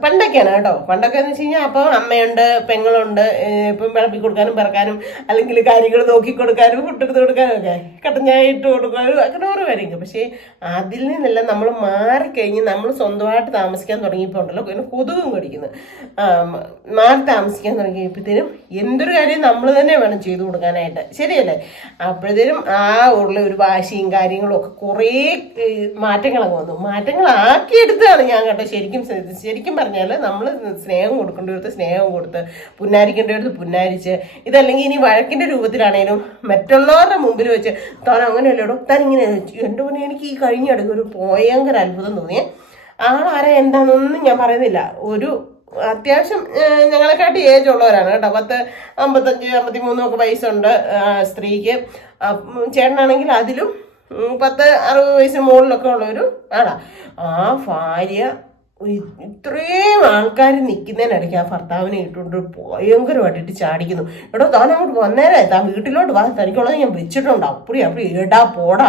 പണ്ടൊക്കെയാണ് കേട്ടോ. പണ്ടൊക്കെ എന്ന് വെച്ച് കഴിഞ്ഞാൽ അപ്പോൾ അമ്മയുണ്ട്, പെങ്ങളുണ്ട്, ഇപ്പം വിളമ്പി കൊടുക്കാനും പിറക്കാനും അല്ലെങ്കിൽ കാര്യങ്ങൾ നോക്കി കൊടുക്കാനും ഫുഡെടുത്ത് കൊടുക്കാനും ഒക്കെ കട്ടൻ ചായ ഇട്ട് കൊടുക്കാനും അങ്ങനെ ഓരോ കാര്യങ്ങൾ. പക്ഷേ അതിൽ നിന്നെല്ലാം നമ്മൾ മാറിക്കഴിഞ്ഞ് നമ്മൾ സ്വന്തമായിട്ട് താമസിക്കാൻ തുടങ്ങിയപ്പോൾ ഉണ്ടല്ലോ പിന്നെ കൊതുകും കടിക്കുന്നു. മാറി താമസിക്കാൻ തുടങ്ങിയപ്പോഴത്തേനും എന്തൊരു കാര്യം നമ്മൾ തന്നെ വേണം ചെയ്തു കൊടുക്കാനായിട്ട്, ശരിയല്ലേ? അപ്പോഴത്തേനും ആ ഉള്ള ഒരു വാശിയും കാര്യങ്ങളും ഒക്കെ കുറേ മാറ്റങ്ങളൊക്കെ വന്നു. മാറ്റങ്ങളാക്കി എടുത്തതാണ് ഞാൻ കേട്ടോ. ശരിക്കും പറഞ്ഞാൽ നമ്മൾ സ്നേഹം കൊടുക്കേണ്ടടുത്ത് സ്നേഹം കൊടുത്ത്, പുന്നാരിക്കേണ്ടടുത്ത് പുന്നാരിച്ച്, ഇതല്ലെങ്കിൽ ഇനി വഴക്കിന്റെ രൂപത്തിലാണേലും മറ്റുള്ളവരുടെ മുമ്പിൽ വെച്ച് താൻ അങ്ങനെയല്ലോടോ, താൻ ഇങ്ങനെ എൻ്റെ മുന്നേ എനിക്ക് ഈ കഴിഞ്ഞിടയ്ക്ക് ഒരു ഭയങ്കര അത്ഭുതം തോന്നിയേ. ആളാരെ എന്താണെന്നൊന്നും ഞാൻ പറയുന്നില്ല. ഒരു അത്യാവശ്യം ഞങ്ങളെക്കാട്ടി ഏജ് ഉള്ളവരാണ് കേട്ടോ. 55, 53 ഒക്കെ വയസ്സുണ്ട് സ്ത്രീക്ക്. ചേട്ടനാണെങ്കിൽ അതിലും 10, 60 വയസ്സിന് മുകളിലൊക്കെ ഉള്ളൊരു ആളാ. ആ ഭാര്യ ഇത്രയും ആൾക്കാർ നിൽക്കുന്നതിനിടയ്ക്ക് ആ ഭർത്താവിനെ ഇട്ടുകൊണ്ട് ഭയങ്കരമായിട്ടിട്ട് ചാടിക്കുന്നു. എടോ താൻ അങ്ങോട്ട് വന്നേരെ, താൻ വീട്ടിലോട്ട് വാ, തനിക്കുള്ളത് ഞാൻ വെച്ചിട്ടുണ്ട്, അപ്പടി എടാ പോടാ.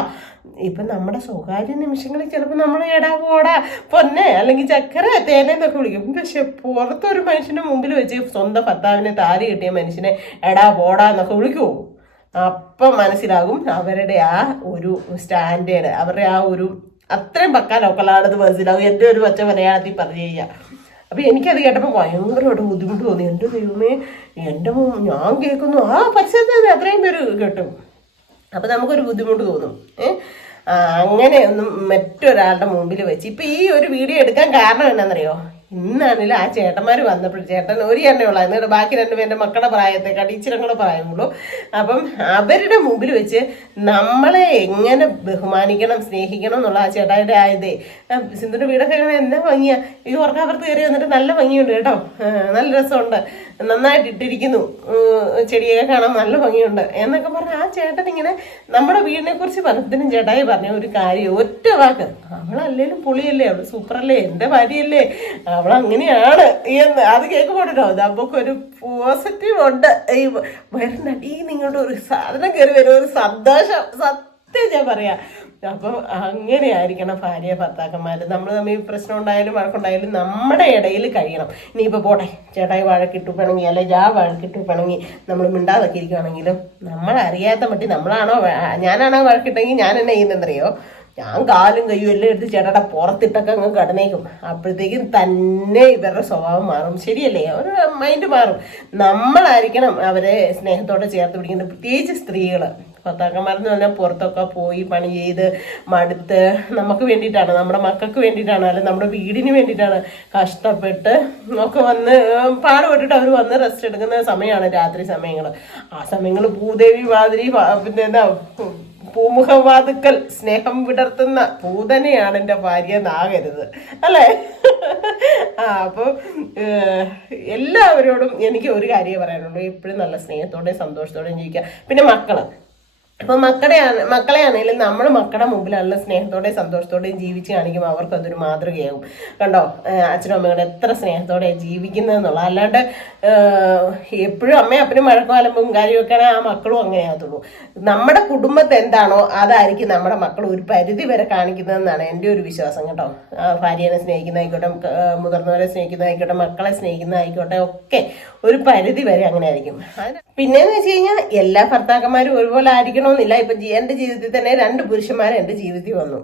ഇപ്പം നമ്മുടെ സ്വകാര്യ നിമിഷങ്ങളിൽ ചിലപ്പോൾ നമ്മൾ എടാ പോടാ പൊന്നെ അല്ലെങ്കിൽ ചക്കര തേനെന്നൊക്കെ വിളിക്കും. പക്ഷെ പുറത്തൊരു മനുഷ്യൻ്റെ മുമ്പിൽ വെച്ച് സ്വന്തം ഭർത്താവിനെ താലി കിട്ടിയ മനുഷ്യനെ എടാ പോടാ എന്നൊക്കെ വിളിക്കുമോ? അപ്പം മനസ്സിലാകും അവരുടെ ആ ഒരു സ്റ്റാൻഡേർഡ്, അവരുടെ ആ ഒരു അത്രയും പക്കാലൊക്കലാണെന്ന് മനസ്സിലാവും. എൻ്റെ ഒരു പച്ച മലയാളത്തിൽ പറഞ്ഞു കഴിഞ്ഞാൽ. അപ്പം എനിക്കത് കേട്ടപ്പോൾ ഭയങ്കരമായിട്ട് ബുദ്ധിമുട്ട് തോന്നി. എൻ്റെ ദൈവമേ, ഞാൻ കേൾക്കുന്നു ആ പരിസരത്ത് അത്രയും പേര് കേട്ടു. അപ്പം നമുക്കൊരു ബുദ്ധിമുട്ട് തോന്നും. അങ്ങനെ ഒന്നും മറ്റൊരാളുടെ മുമ്പിൽ വെച്ച് ഇപ്പം ഈ ഒരു വീഡിയോ എടുക്കാൻ കാരണം എന്നാണെന്നറിയോ? ഇന്നാണെങ്കിലും ആ ചേട്ടന്മാർ വന്നപ്പോൾ, ചേട്ടൻ ഒരു എണ്ണ ഉള്ളായിരുന്നു, ബാക്കി 2 പേരുടെ മക്കളുടെ പ്രായത്തെക്കാട്ടി ഇച്ചിരി കൂടെ പ്രായമുള്ളൂ. അപ്പം അവരുടെ മുമ്പിൽ വെച്ച് നമ്മളെ എങ്ങനെ ബഹുമാനിക്കണം, സ്നേഹിക്കണം എന്നുള്ള ആ ചേട്ടായുടെ ആയതേ. സിന്ധുവിൻ്റെ വീടൊക്കെ എന്നാ ഭംഗിയാ. ഈ ഓർക്കാപ്പുറത്ത് കയറി വന്നിട്ട് നല്ല ഭംഗിയുണ്ട് കേട്ടോ, നല്ല രസമുണ്ട്. നന്നായിട്ട് ഇട്ടിരിക്കുന്നു, ചെടിയൊക്കെ കാണാൻ നല്ല ഭംഗിയുണ്ട് എന്നൊക്കെ പറഞ്ഞ ആ ചേട്ടൻ ഇങ്ങനെ നമ്മുടെ വീടിനെ കുറിച്ച് പലതിനും ചേട്ടായി പറഞ്ഞ ഒരു കാര്യം ഒറ്റ വാക്ക്, അവളല്ലേലും പൊളിയല്ലേ, അവള് സൂപ്പറല്ലേ, എന്റെ ഭാര്യയല്ലേ, അവളങ്ങനെയാണ് എന്ന് അത് കേൾക്കുമ്പോഴോ നമുക്ക് ഒരു പോസിറ്റീവ് ഉണ്ട്. ഈ വരുന്നടി നിങ്ങളുടെ ഒരു സാധനം കയറി വരും, ഒരു സന്തോഷം, സത്യം ഞാൻ പറയാം. അപ്പം അങ്ങനെ ആയിരിക്കണം ഭാര്യ ഭർത്താക്കന്മാർ. നമ്മൾ തമ്മിൽ പ്രശ്നം ഉണ്ടായാലും വഴക്കുണ്ടായാലും നമ്മുടെ ഇടയിൽ കഴിയണം. ഇനിയിപ്പോൾ പോട്ടെ ചേട്ടായി വഴക്കിട്ടു പിണങ്ങി, അല്ലെ ഞാൻ വഴക്കിട്ടു പിണങ്ങി നമ്മൾ മിണ്ടാതൊക്കെ ഇരിക്കുകയാണെങ്കിലും നമ്മളറിയാത്ത മട്ടി ഞാനാണോ വഴക്കിട്ടെങ്കിൽ ഞാൻ എന്നെ ചെയ്യുന്നതെന്നറിയോ, ഞാൻ കാലും കയ്യും എല്ലാം എടുത്ത് ചേട്ടാ പുറത്തിട്ടൊക്കെ അങ്ങ് കടന്നേക്കും. അപ്പോഴത്തേക്കും തന്നെ ഇവരുടെ സ്വഭാവം മാറും. ശരിയല്ലേ? ഒരു മൈൻഡ് മാറും. നമ്മളായിരിക്കണം അവരെ സ്നേഹത്തോടെ ചേർത്ത് പിടിക്കുന്നത്, പ്രത്യേകിച്ച് സ്ത്രീകൾ. ഭർത്താക്കന്മാരെന്ന് പറഞ്ഞാൽ പുറത്തൊക്കെ പോയി പണി ചെയ്ത് മടുത്ത് നമുക്ക് വേണ്ടിയിട്ടാണ്, നമ്മുടെ മക്കൾക്ക് വേണ്ടിയിട്ടാണ്, അല്ലെങ്കിൽ നമ്മുടെ വീടിന് വേണ്ടിയിട്ടാണ് കഷ്ടപ്പെട്ട് ഒക്കെ വന്ന് പാടുപെട്ടിട്ട് അവർ വന്ന് റെസ്റ്റ് എടുക്കുന്ന സമയമാണ് രാത്രി സമയങ്ങൾ. ആ സമയങ്ങൾ ഭൂദേവി മാതിരി പിന്നെ എന്താ പൂമുഖവാതുക്കൽ സ്നേഹം വിടർത്തുന്ന പൂതനെയാണ് എൻ്റെ ഭാര്യ എന്നാകരുത്, അല്ലേ? അപ്പോൾ എല്ലാവരോടും എനിക്ക് ഒരു കാര്യമേ പറയാനുള്ളൂ, എപ്പോഴും നല്ല സ്നേഹത്തോടെയും സന്തോഷത്തോടെയും ജീവിക്കുക. പിന്നെ ഇപ്പൊ മക്കളെ ആണെങ്കിലും നമ്മൾ മക്കളുടെ മുമ്പിലുള്ള സ്നേഹത്തോടെയും സന്തോഷത്തോടെയും ജീവിച്ച് കാണിക്കുമ്പോൾ അവർക്ക് അതൊരു മാതൃകയാകും. കണ്ടോ അച്ഛനും അമ്മയോട് എത്ര സ്നേഹത്തോടെ ജീവിക്കുന്നതെന്നുള്ള. അല്ലാണ്ട് എപ്പോഴും അമ്മയും അപ്പനും വഴക്കും അലമ്പും കാര്യമൊക്കെ ആ മക്കളും അങ്ങനെയാകത്തുള്ളൂ. നമ്മുടെ കുടുംബത്തെ എന്താണോ അതായിരിക്കും നമ്മുടെ മക്കൾ ഒരു പരിധി വരെ കാണിക്കുന്നതെന്നാണ് എൻ്റെ ഒരു വിശ്വാസം കേട്ടോ. ഭാര്യനെ സ്നേഹിക്കുന്നതായിക്കോട്ടെ, മുതിർന്നവരെ സ്നേഹിക്കുന്നതായിക്കോട്ടെ, മക്കളെ സ്നേഹിക്കുന്നതായിക്കോട്ടെ, ഒക്കെ ഒരു പരിധി വരെ അങ്ങനെ ആയിരിക്കും. പിന്നെന്ന് വെച്ച് കഴിഞ്ഞാൽ എല്ലാ ഭർത്താക്കന്മാരും ഒരുപോലെ ആയിരിക്കണമെന്നില്ല. ഇപ്പൊ എന്റെ ജീവിതത്തിൽ തന്നെ 2 പുരുഷന്മാർ എന്റെ ജീവിതത്തിൽ വന്നു.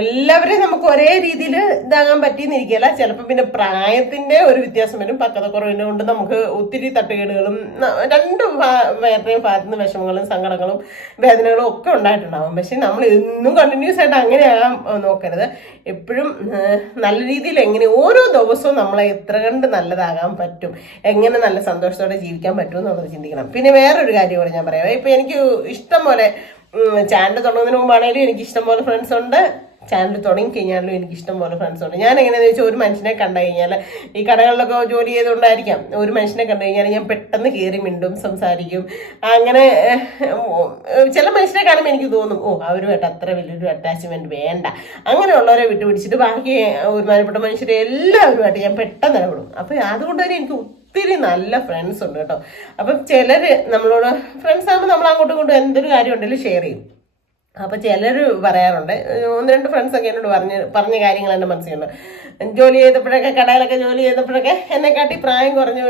എല്ലാവരെയും നമുക്ക് ഒരേ രീതിയിൽ ഇതാകാൻ പറ്റിയെന്നിരിക്കുകയല്ല. ചിലപ്പോൾ പിന്നെ പ്രായത്തിന്റെ ഒരു വ്യത്യാസം വരും, പക്വതക്കുറവിനെ കൊണ്ട് നമുക്ക് ഒത്തിരി തട്ടുകേടുകളും 2 പേരുടെയും ഭാഗത്തു നിന്ന് വിഷമങ്ങളും സങ്കടങ്ങളും വേദനകളും ഒക്കെ ഉണ്ടായിട്ടുണ്ടാവും. പക്ഷെ നമ്മൾ എന്നും കണ്ടിന്യൂസ് ആയിട്ട് അങ്ങനെയാകാൻ നോക്കരുത്. എപ്പോഴും നല്ല രീതിയിൽ എങ്ങനെ ഓരോ ദിവസവും നമ്മളെ എത്ര കണ്ട് നല്ലതാകാൻ പറ്റും, എങ്ങനെ നല്ല സന്തോഷത്തോടെ ജീവിക്കാൻ പറ്റും എന്നുള്ളത് ചിന്തിക്കണം. പിന്നെ വേറൊരു കാര്യം കൂടെ ഞാൻ പറയാം. ഇപ്പൊ എനിക്ക് ഇഷ്ടം പോലെ ചാനൽ തുടങ്ങുന്നതിന് മുമ്പാണെങ്കിലും എനിക്ക് ഇഷ്ടം പോലെ ഫ്രണ്ട്സ് ഉണ്ട്. ചാനൽ തുടങ്ങി കഴിഞ്ഞാലും എനിക്ക് ഇഷ്ടം പോലെ ഫ്രണ്ട്സ് ഉണ്ട്. ഞാൻ എങ്ങനെയാണെന്ന് വെച്ചാൽ ഒരു മനുഷ്യനെ കണ്ടു കഴിഞ്ഞാൽ, ഈ കടകളിലൊക്കെ ജോലി ചെയ്തുകൊണ്ടായിരിക്കാം, ഒരു മനുഷ്യനെ കണ്ടു കഴിഞ്ഞാൽ ഞാൻ പെട്ടെന്ന് കയറി മിണ്ടും, സംസാരിക്കും. അങ്ങനെ ചില മനുഷ്യനെ കാണുമ്പോൾ എനിക്ക് തോന്നും, അവരുമായിട്ട് അത്ര വലിയൊരു അറ്റാച്ച്മെന്റ് വേണ്ട. അങ്ങനെയുള്ളവരെ വിട്ടുപിടിച്ചിട്ട് ബാക്കി ഒരുമാനപ്പെട്ട മനുഷ്യരെ എല്ലാവരുമായിട്ട് ഞാൻ പെട്ടെന്ന് ഇടപെടും. അപ്പം അതുകൊണ്ട് തന്നെ എനിക്ക് ഒത്തിരി നല്ല ഫ്രണ്ട്സ് ഉണ്ട് കേട്ടോ. അപ്പം ചിലര് നമ്മളോട് ഫ്രണ്ട്സ് ആകുമ്പോൾ നമ്മൾ അങ്ങോട്ടും ഇങ്ങോട്ടും എന്തൊരു കാര്യം ഉണ്ടെങ്കിലും ഷെയർ ചെയ്യും. അപ്പൊ ചിലർ പറയാറുണ്ട്, 1-2 ഫ്രണ്ട്സൊക്കെ എന്നോട് പറഞ്ഞ കാര്യങ്ങൾ എൻ്റെ മനസ്സിലുണ്ട്. ജോലി ചെയ്തപ്പോഴൊക്കെ, കടയിലൊക്കെ ജോലി ചെയ്തപ്പോഴൊക്കെ എന്നെക്കാട്ടി പ്രായം കുറഞ്ഞ്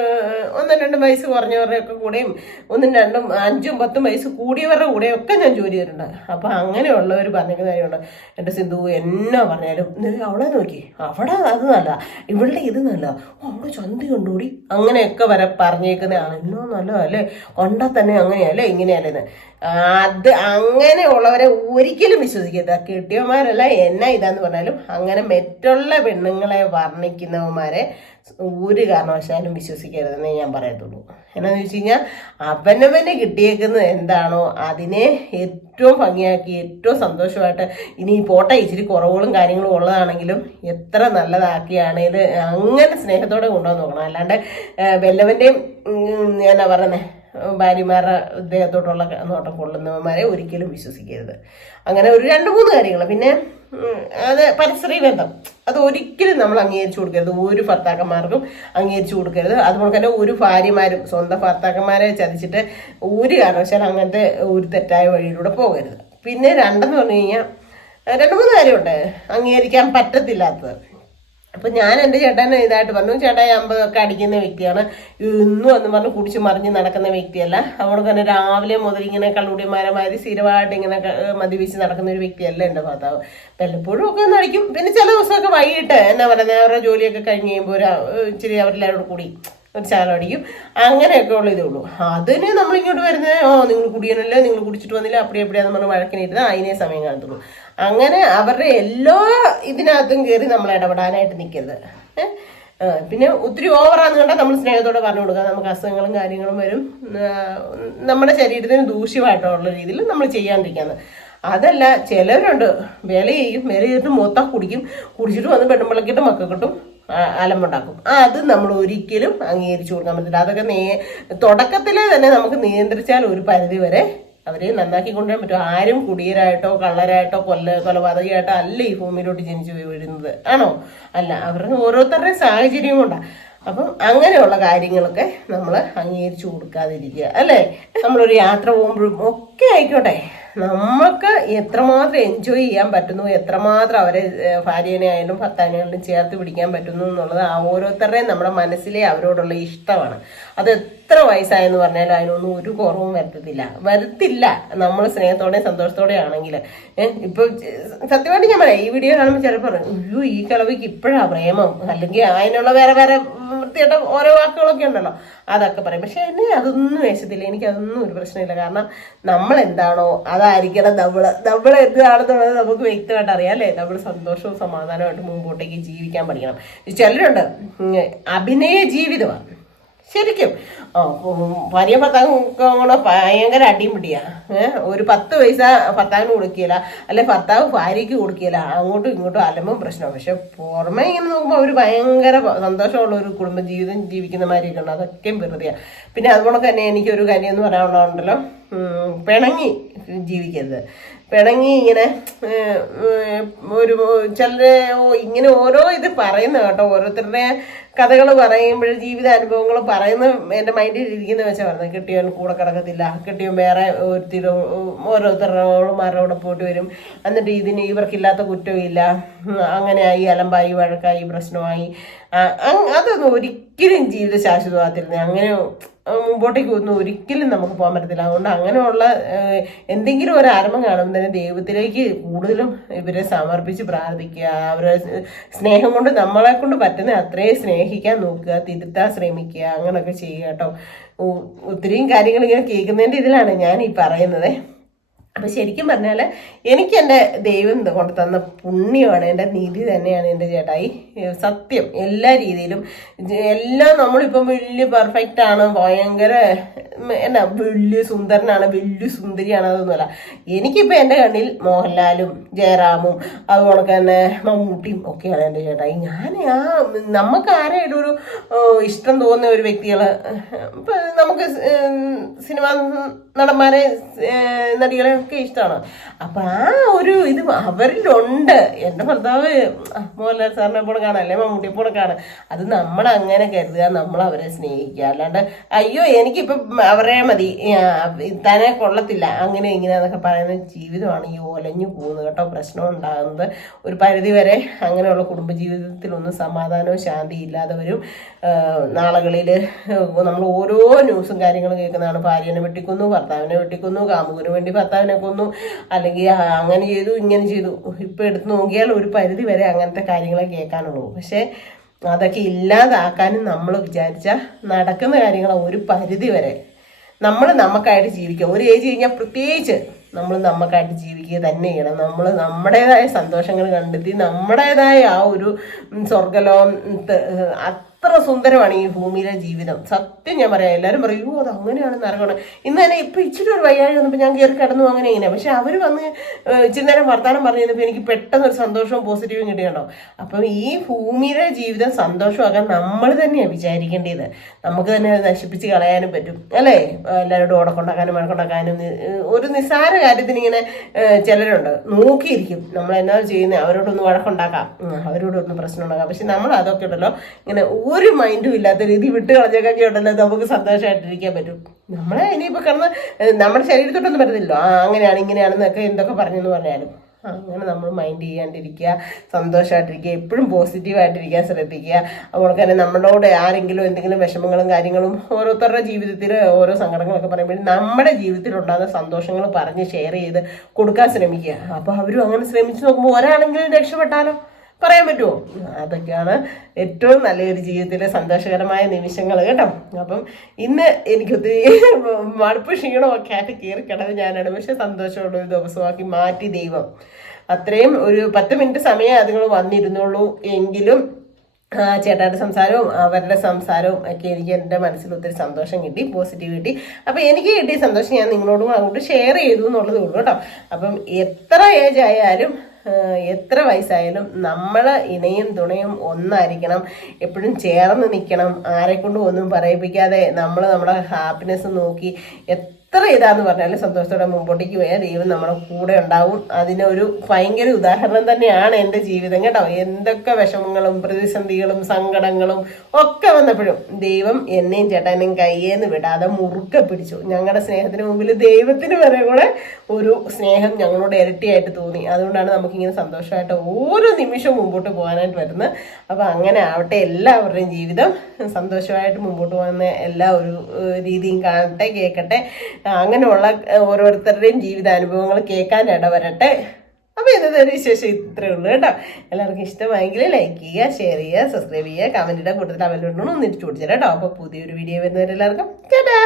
1-2 വയസ്സ് കുറഞ്ഞവരുടെയൊക്കെ കൂടെയും 1-2, 5, 10 വയസ്സ് കൂടിയവരുടെ കൂടെയും ഒക്കെ ഞാൻ ജോലി ചെയ്തിട്ടുണ്ട്. അപ്പൊ അങ്ങനെയുള്ളവർ പറഞ്ഞിരിക്കുന്ന കാര്യമുണ്ട്, എൻ്റെ സിന്ധു എന്നാ പറഞ്ഞാലും അവളെ നോക്കി, അവിടെ അത് നല്ല, ഇവളുടെ ഇത് നല്ല, അവിടെ ചന്തി കണ്ടുകൂടി, അങ്ങനെയൊക്കെ വരെ പറഞ്ഞേക്കുന്നതാണ്. എന്നോ നല്ലതല്ലേ, കൊണ്ടാൽ തന്നെ അങ്ങനെയല്ലേ ഇങ്ങനെയല്ലേന്ന്. അത് അങ്ങനെയുള്ളവരെ ഒരിക്കലും വിശ്വസിക്കരുത്. കെട്ടിയവന്മാരല്ല എന്നാ ഇതാന്ന് പറഞ്ഞാലും അങ്ങനെ മറ്റുള്ള പെണ്ണുങ്ങളെ വർണ്ണിക്കുന്നവന്മാരെ ഒരു കാരണവശാലും വിശ്വസിക്കരുതെന്നേ ഞാൻ പറയത്തുള്ളൂ. എന്നാന്ന് വെച്ച് കഴിഞ്ഞാൽ അവനവന് കിട്ടിയേക്കുന്നത് എന്താണോ അതിനെ ഏറ്റവും ഭംഗിയാക്കി ഏറ്റവും സന്തോഷമായിട്ട്, ഇനി പോട്ടെ ഇച്ചിരി കുറവുകളും കാര്യങ്ങളും ഉള്ളതാണെങ്കിലും എത്ര നല്ലതാക്കിയാണേൽ അങ്ങനെ സ്നേഹത്തോടെ കൊണ്ടുവന്ന് നോക്കണം. അല്ലാണ്ട് വല്ലവൻ്റെയും എന്നാ പറയുന്നത് ഭാര്യമാരുടെ ഇദ്ദേഹത്തോട്ടുള്ള നോട്ടം കൊള്ളുന്നവന്മാരെ ഒരിക്കലും വിശ്വസിക്കരുത്. അങ്ങനെ ഒരു 2-3 കാര്യങ്ങൾ. പിന്നെ അത് പരസ്പര ബന്ധം, അത് ഒരിക്കലും നമ്മൾ അംഗീകരിച്ചു കൊടുക്കരുത്. ഒരു ഭർത്താക്കന്മാർക്കും അംഗീകരിച്ചു കൊടുക്കരുത്. അതുപോലെ തന്നെ ഒരു ഭാര്യമാരും സ്വന്തം ഭർത്താക്കന്മാരെ ചതിച്ചിട്ട് ഒരു കാരണവശാലും അങ്ങനത്തെ ഒരു തെറ്റായ വഴിയിലൂടെ പോകരുത്. പിന്നെ 2 പറഞ്ഞു കഴിഞ്ഞാൽ 2-3 കാര്യമുണ്ട് അംഗീകരിക്കാൻ പറ്റത്തില്ലാത്തത്. അപ്പൊ ഞാൻ എൻ്റെ ചേട്ടനെ ഇതായിട്ട് പറഞ്ഞു, ചേട്ടാ 50 അടിക്കുന്ന വ്യക്തിയാണ്, ഇന്നും എന്ന് പറഞ്ഞ് കുടിച്ച് മറിഞ്ഞ് നടക്കുന്ന വ്യക്തിയല്ല. അതുകൊണ്ട് തന്നെ രാവിലെ മുതൽ ഇങ്ങനെ കള്ളുടിമാരമാതിരി സ്ഥിരമായിട്ട് ഇങ്ങനെ മദ്യപിച്ച് നടക്കുന്ന ഒരു വ്യക്തിയല്ല എൻ്റെ ഭർത്താവ്. വല്ലപ്പോഴും ഒക്കെ ഒന്ന് അടിക്കും. പിന്നെ ചില ദിവസമൊക്കെ വൈകിട്ട് എന്നാ പറയുന്നത്, അവരുടെ ജോലിയൊക്കെ കഴിഞ്ഞ് കഴിയുമ്പോൾ ഇച്ചിരി അവരെല്ലാവരോട് കൂടി ഒരു ചാലം അടിക്കും. അങ്ങനെയൊക്കെ ഉള്ള ഇതേ ഉള്ളൂ. അതിന് നമ്മളിങ്ങോട്ട് വരുന്നത്, നിങ്ങൾ കുടിയനല്ലേ, നിങ്ങൾ കുടിച്ചിട്ട് വന്നില്ല, അപ്പടിയാന്ന് പറഞ്ഞ് വഴക്കിനിരുന്ന് അതിനെ സമയം കാണത്തുള്ളൂ. അങ്ങനെ അവരുടെ എല്ലാ ഇതിനകത്തും കയറി നമ്മൾ ഇടപെടാനായിട്ട് നിൽക്കരുത്. പിന്നെ ഒത്തിരി ഓവറാന്ന് കണ്ടാൽ നമ്മൾ സ്നേഹത്തോടെ പറഞ്ഞു കൊടുക്കുക. നമുക്ക് അസുഖങ്ങളും കാര്യങ്ങളും വരും, നമ്മുടെ ശരീരത്തിന് ദൂഷ്യമായിട്ടുള്ള രീതിയിൽ നമ്മൾ ചെയ്യാണ്ടിരിക്കാന്ന്. അതല്ല ചിലരുണ്ട്, വില ചെയ്തിട്ട് മൊത്തം കുടിക്കും, കുടിച്ചിട്ട് വന്ന് പെണ്ണുമ്പിളക്കിട്ട് മക്കൾ കിട്ടും, അലമ്പുണ്ടാക്കും. അത് നമ്മൾ ഒരിക്കലും അംഗീകരിച്ചു കൊടുക്കാൻ പറ്റില്ല. അതൊക്കെ തുടക്കത്തിലെ തന്നെ നമുക്ക് നിയന്ത്രിച്ചാൽ ഒരു പരിധി വരെ അവരെ നന്നാക്കി കൊണ്ടുവരാൻ പറ്റും. ആരും കുടിയരായിട്ടോ കള്ളരായിട്ടോ കൊലപാതകമായിട്ടോ അല്ല ഈ ഭൂമിയിലോട്ട് ജനിച്ചു വീഴുന്നത്, ആണോ? അല്ല, അവരുടെ ഓരോരുത്തരുടെയും സാഹചര്യം കൊണ്ടാണ്. അപ്പം അങ്ങനെയുള്ള കാര്യങ്ങളൊക്കെ നമ്മൾ അംഗീകരിച്ചു കൊടുക്കാതിരിക്കുക, അല്ലേ? നമ്മളൊരു യാത്ര പോകുമ്പോഴും ഒക്കെ ആയിക്കോട്ടെ, നമുക്ക് എത്രമാത്രം എൻജോയ് ചെയ്യാൻ പറ്റുന്നു, എത്രമാത്രം അവരെ ഭാര്യനെ ആയാലും ഭർത്താവിനായാലും ചേർത്ത് പിടിക്കാൻ പറ്റുന്നു എന്നുള്ളത് ആ ഓരോരുത്തരുടെയും നമ്മുടെ മനസ്സിലെ അവരോടുള്ള ഇഷ്ടമാണ്. അത് എത്ര വയസ്സായെന്ന് പറഞ്ഞാലും അതിനൊന്നും ഒരു കുറവും വരുത്തില്ല നമ്മൾ സ്നേഹത്തോടെയും സന്തോഷത്തോടെ ആണെങ്കിൽ. ഇപ്പൊ സത്യമായിട്ട് ഞാൻ പറയാം, ഈ വീഡിയോ കാണുമ്പോൾ ചിലപ്പോൾ പറയും, അയ്യോ ഈ കിളവിക്ക് ഇപ്പോഴാ പ്രേമം, അല്ലെങ്കിൽ അതിനുള്ള വേറെ വൃത്തിയായിട്ട് ഓരോ വാക്കുകളൊക്കെ ഉണ്ടല്ലോ, അതൊക്കെ പറയും. പക്ഷെ എന്നെ അതൊന്നും വേശത്തില്ല, എനിക്കതൊന്നും ഒരു പ്രശ്നമില്ല. കാരണം നമ്മൾ എന്താണോ അതായിരിക്കണം നമ്മൾ എന്താണെന്നുള്ളത് നമുക്ക് വ്യക്തമായിട്ട് അറിയാം, അല്ലേ? നമ്മൾ സന്തോഷവും സമാധാനമായിട്ട് മുമ്പോട്ടേക്ക് ജീവിക്കാൻ പഠിക്കണം. ചിലരുണ്ട് അഭിനയ ജീവിതമാണ് ശരിക്കും. ഭാര്യ ഭർത്താവും കൂടെ ഭയങ്കര അടിപിടിയാ. ഒരു 10 പൈസ ഭർത്താവിന് കൊടുക്കില്ല, അല്ലെ ഭർത്താവ് ഭാര്യയ്ക്ക് കൊടുക്കില്ല, അങ്ങോട്ടും ഇങ്ങോട്ടും അലമ്പും പ്രശ്നമാണ്. പക്ഷെ പുറമെ ഇങ്ങനെ നോക്കുമ്പോൾ അവർ ഭയങ്കര സന്തോഷമുള്ള ഒരു കുടുംബ ജീവിതം ജീവിക്കുന്ന മാതിരിയൊക്കെ ഉണ്ട്. അതൊക്കെയും വെറുതെയാണ്. പിന്നെ അതുപോലെ തന്നെ എനിക്കൊരു കാര്യം എന്ന് പറയാനുള്ളതുണ്ടല്ലോ, പിണങ്ങി ജീവിക്കരുത്. പിണങ്ങി ഇങ്ങനെ ഒരു ചിലരെ ഇങ്ങനെ ഓരോ ഇത് പറയുന്ന കേട്ടോ, ഓരോരുത്തരുടെ കഥകൾ പറയുമ്പോൾ ജീവിതാനുഭവങ്ങൾ പറയുന്ന എൻ്റെ മൈൻഡിൽ ഇരിക്കുന്ന വെച്ചാൽ പറഞ്ഞത്, കെട്ടിയവൻ കൂടെ കിടക്കത്തില്ല, കെട്ടിയവൻ വേറെ ഓരോരുത്തരോടുമാരോടെ പോയിട്ട് വരും, എന്നിട്ട് ഇവർക്കില്ലാത്ത കുറ്റമില്ല, അങ്ങനെയായി അലമ്പായി വഴക്കായി പ്രശ്നമായി. അതൊന്നും ഒരിക്കലും ജീവിത ശാശ്വതമാകത്തില്ല. അങ്ങനെ മുമ്പോട്ടേക്ക് ഒന്നും ഒരിക്കലും നമുക്ക് പോകാൻ പറ്റത്തില്ല. അതുകൊണ്ട് അങ്ങനെയുള്ള എന്തെങ്കിലും ഒരു ആരംഭം കാണുമ്പോൾ തന്നെ ദൈവത്തിലേക്ക് കൂടുതലും ഇവരെ സമർപ്പിച്ച് പ്രാർത്ഥിക്കുക. അവരെ സ്നേഹം കൊണ്ട് നമ്മളെ കൊണ്ട് പറ്റുന്ന അത്രയും സ്നേഹിക്കാൻ നോക്കുക, തിരുത്താൻ ശ്രമിക്കുക, അങ്ങനെയൊക്കെ ചെയ്യുക കേട്ടോ. ഒത്തിരിയും കാര്യങ്ങൾ ഇങ്ങനെ കേൾക്കുന്നതിൻ്റെ ഇതിലാണ് ഞാൻ ഈ പറയുന്നത്. അപ്പം ശരിക്കും പറഞ്ഞാൽ എനിക്ക് എൻ്റെ ദൈവം കൊണ്ട് തന്ന പുണ്യമാണ്, എൻ്റെ നീതി തന്നെയാണ് എൻ്റെ ചേട്ടായി. സത്യം എല്ലാ രീതിയിലും എല്ലാം നമ്മളിപ്പം വലിയ പെർഫെക്റ്റ് ആണ്, ഭയങ്കര വലിയ സുന്ദരനാണ്, വലിയ സുന്ദരിയാണ്, അതൊന്നുമല്ല. എനിക്കിപ്പോൾ എൻ്റെ കണ്ണിൽ മോഹൻലാലും ജയറാമും അതുപോലെ തന്നെ മമ്മൂട്ടിയും ഒക്കെയാണ് എൻ്റെ ചേട്ടായി. ഞാൻ നമുക്ക് ആരെയും ഒരു ഇഷ്ടം തോന്നുന്ന ഒരു വ്യക്തികൾ, ഇപ്പം നമുക്ക് സിനിമാ നടന്മാരെ നടികളെ ഒക്കെ ഇഷ്ടമാണ്. അപ്പൊ ആ ഒരു ഇത് അവരിലുണ്ട്. എൻ്റെ ഭർത്താവ് മോഹൻലാൽ സാറിനെ പോലെ കാണാം, അല്ലെ മമ്മൂട്ടിയെ പോലെ കാണാം. അത് നമ്മൾ അങ്ങനെ കരുതുക, നമ്മൾ അവരെ സ്നേഹിക്കുക. അല്ലാണ്ട് അയ്യോ എനിക്കിപ്പം അവരെ മതി, തന്നെ കൊള്ളത്തില്ല, അങ്ങനെ ഇങ്ങനെ എന്നൊക്കെ പറയുന്ന ജീവിതമാണ് ഈ ഒലഞ്ഞു പോകുന്നത് കേട്ടോ. പ്രശ്നം ഉണ്ടാകുന്നത് ഒരു പരിധി വരെ. അങ്ങനെയുള്ള കുടുംബജീവിതത്തിലൊന്നും സമാധാനവും ശാന്തിയും ഇല്ലാതെ വരും. നാളുകളിൽ നമ്മൾ ഓരോ ന്യൂസും കാര്യങ്ങളും കേൾക്കുന്നതാണ്. ഭാര്യനെ വെട്ടിക്കൊന്നു, ഭർത്താവിനെ വെട്ടിക്കൊന്നു, കാമുകന് വേണ്ടി ഭർത്താവിനെ കൊന്നു, അല്ലെങ്കിൽ അങ്ങനെ ചെയ്തു ഇങ്ങനെ ചെയ്തു. ഇപ്പം എടുത്ത് നോക്കിയാൽ ഒരു പരിധി വരെ അങ്ങനത്തെ കാര്യങ്ങളെ കേൾക്കാനുള്ളൂ. പക്ഷേ അതൊക്കെ ഇല്ലാതാക്കാനും നമ്മൾ വിചാരിച്ചാൽ നടക്കുന്ന കാര്യങ്ങൾ ഒരു പരിധി വരെ. നമ്മൾ നമുക്കായിട്ട് ജീവിക്കുക. ഒരു ഏജ് കഴിഞ്ഞാൽ പ്രത്യേകിച്ച് നമ്മൾ നമുക്കായിട്ട് ജീവിക്കുക തന്നെ ചെയ്യണം. നമ്മൾ നമ്മുടേതായ സന്തോഷങ്ങൾ കണ്ടെത്തി നമ്മുടേതായ ആ ഒരു സ്വർഗലോകം. അത്ര സുന്ദരമാണ് ഈ ഭൂമിയിലെ ജീവിതം. സത്യം ഞാൻ പറയാം. എല്ലാവരും പറയും അത് അങ്ങനെയാണ് നരകമാണ്. ഇന്ന് തന്നെ ഇപ്പം ഇച്ചിരി ഒരു വയ്യാഴ്ച വന്നപ്പോൾ ഞാൻ കയറി കിടന്നു അങ്ങനെ ഇങ്ങനെ. പക്ഷെ അവർ വന്ന് ഇച്ചിരി നേരം വർത്താനം പറഞ്ഞു കഴിഞ്ഞപ്പോൾ എനിക്ക് പെട്ടെന്ന് ഒരു സന്തോഷവും പോസിറ്റീവും കിട്ടിയുണ്ടോ. അപ്പം ഈ ഭൂമിയിലെ ജീവിതം സന്തോഷമാക്കാൻ നമ്മൾ തന്നെയാണ് വിചാരിക്കേണ്ടത്. നമുക്ക് തന്നെ അത് നശിപ്പിച്ച് കളയാനും പറ്റും, അല്ലേ? എല്ലാവരോടും ഓടക്കൊണ്ടാക്കാനും മഴക്കൊണ്ടാക്കാനും. ഒരു നിസ്സാര കാര്യത്തിന് ഇങ്ങനെ ചിലരുണ്ട് നോക്കിയിരിക്കും, നമ്മൾ എന്നാ ചെയ്യുന്നത്, അവരോടൊന്ന് വഴക്കുണ്ടാക്കാം, അവരോടൊന്ന് പ്രശ്നം ഉണ്ടാക്കാം. പക്ഷെ നമ്മൾ അതൊക്കെ ഉണ്ടല്ലോ ഇങ്ങനെ ഒരു മൈൻഡും ഇല്ലാത്ത രീതി വിട്ട് കളഞ്ഞൊക്കെ ഉണ്ടല്ലോ നമുക്ക് സന്തോഷമായിട്ടിരിക്കാൻ പറ്റും. നമ്മളെ ഇനിയിപ്പോൾ കിടന്ന് നമ്മുടെ ശരീരത്തോട്ടൊന്നും പറ്റത്തില്ലോ, അങ്ങനെയാണ് ഇങ്ങനെയാണെന്നൊക്കെ എന്തൊക്കെ പറഞ്ഞെന്ന് പറഞ്ഞാലും അങ്ങനെ നമ്മൾ മൈൻഡ് ചെയ്യാണ്ടിരിക്കുക, സന്തോഷമായിട്ടിരിക്കുക, എപ്പോഴും പോസിറ്റീവായിട്ടിരിക്കാൻ ശ്രദ്ധിക്കുക. അതുപോലെ തന്നെ നമ്മളോട് ആരെങ്കിലും എന്തെങ്കിലും വിഷമങ്ങളും കാര്യങ്ങളും ഓരോരുത്തരുടെ ജീവിതത്തിൽ ഓരോ സങ്കടങ്ങളൊക്കെ പറയുമ്പോഴും നമ്മുടെ ജീവിതത്തിൽ ഉണ്ടാകുന്ന സന്തോഷങ്ങൾ പറഞ്ഞ് ഷെയർ ചെയ്ത് കൊടുക്കാൻ ശ്രമിക്കുക. അപ്പോൾ അവരും അങ്ങനെ ശ്രമിച്ച് നോക്കുമ്പോൾ ഒരാളെങ്കിലും രക്ഷപ്പെട്ടാലോ, പറയാൻ പറ്റുമോ? അതൊക്കെയാണ് ഏറ്റവും നല്ലൊരു ജീവിതത്തിലെ സന്തോഷകരമായ നിമിഷങ്ങൾ കേട്ടോ. അപ്പം ഇന്ന് എനിക്കൊത്തിരി മടുപ്പ് ക്ഷീണമൊക്കെ ആയിട്ട് കയറി കിടന്ന് ഞാനാണ്. പക്ഷെ സന്തോഷമുള്ള ഒരു ദിവസമാക്കി മാറ്റി ദൈവം. അത്രയും ഒരു 10 മിനിറ്റ് സമയം അതുങ്ങൾ വന്നിരുന്നുള്ളൂ. എങ്കിലും ചേട്ടായുടെ സംസാരവും അവരുടെ സംസാരവും ഒക്കെ എനിക്ക് എൻ്റെ മനസ്സിൽ ഒത്തിരി സന്തോഷം കിട്ടി, പോസിറ്റീവ് കിട്ടി. അപ്പം എനിക്ക് കിട്ടിയ സന്തോഷം ഞാൻ നിങ്ങളോടും അങ്ങോട്ട് ഷെയർ ചെയ്തു എന്നുള്ളതേ ഉള്ളൂ കേട്ടോ. അപ്പം എത്ര ഏജ് ആയാലും എത്ര വയസ്സായാലും നമ്മൾ ഇണയും തുണയും ഒന്നായിരിക്കണം, എപ്പോഴും ചേർന്ന് നിൽക്കണം, ആരെക്കൊണ്ടും ഒന്നും പറയിപ്പിക്കാതെ നമ്മൾ നമ്മുടെ ഹാപ്പിനെസ് നോക്കി എത്ര ഇതാന്ന് പറഞ്ഞാലും സന്തോഷത്തോടെ മുമ്പോട്ടേക്ക് പോയാൽ ദൈവം നമ്മുടെ കൂടെ ഉണ്ടാവും. അതിനൊരു ഭയങ്കര ഉദാഹരണം തന്നെയാണ് എൻ്റെ ജീവിതം കേട്ടോ. എന്തൊക്കെ വിഷമങ്ങളും പ്രതിസന്ധികളും സങ്കടങ്ങളും ഒക്കെ വന്നപ്പോഴും ദൈവം എന്നെയും ചേട്ടനെയും കയ്യേന്ന് വിടാതെ മുറുക്കെ പിടിച്ചു. ഞങ്ങളുടെ സ്നേഹത്തിന് മുമ്പിൽ ദൈവത്തിന് വരെ കൂടെ ഒരു സ്നേഹം ഞങ്ങളോട് ഇരട്ടിയായിട്ട് തോന്നി. അതുകൊണ്ടാണ് നമുക്കിങ്ങനെ സന്തോഷമായിട്ട് ഓരോ നിമിഷവും മുമ്പോട്ട് പോകാനായിട്ട് വരുന്നത്. അപ്പം അങ്ങനെ ആവട്ടെ, എല്ലാവരുടെയും ജീവിതം സന്തോഷമായിട്ട് മുമ്പോട്ട് പോകുന്ന എല്ലാ ഒരു രീതിയും കാണട്ടെ, കേൾക്കട്ടെ. അങ്ങനെയുള്ള ഓരോരുത്തരുടെയും ജീവിതാനുഭവങ്ങൾ കേൾക്കാൻ ഇടവരട്ടെ. അപ്പോൾ ഇന്നത്തെ ഒരു വിശേഷം ഇത്രയേ ഉള്ളൂ കേട്ടോ. എല്ലാവർക്കും ഇഷ്ടമായെങ്കിൽ ലൈക്ക് ചെയ്യുക, ഷെയർ ചെയ്യുക, സബ്സ്ക്രൈബ് ചെയ്യുക, കമൻറ്റിൻ്റെ കൂട്ടത്തിൽ അവലോടണം ഒന്നിട്ട് ചോദിച്ചു കേട്ടോ. അപ്പോൾ പുതിയൊരു വീഡിയോ വരുന്നവരെല്ലാവർക്കും ചേട്ടാ.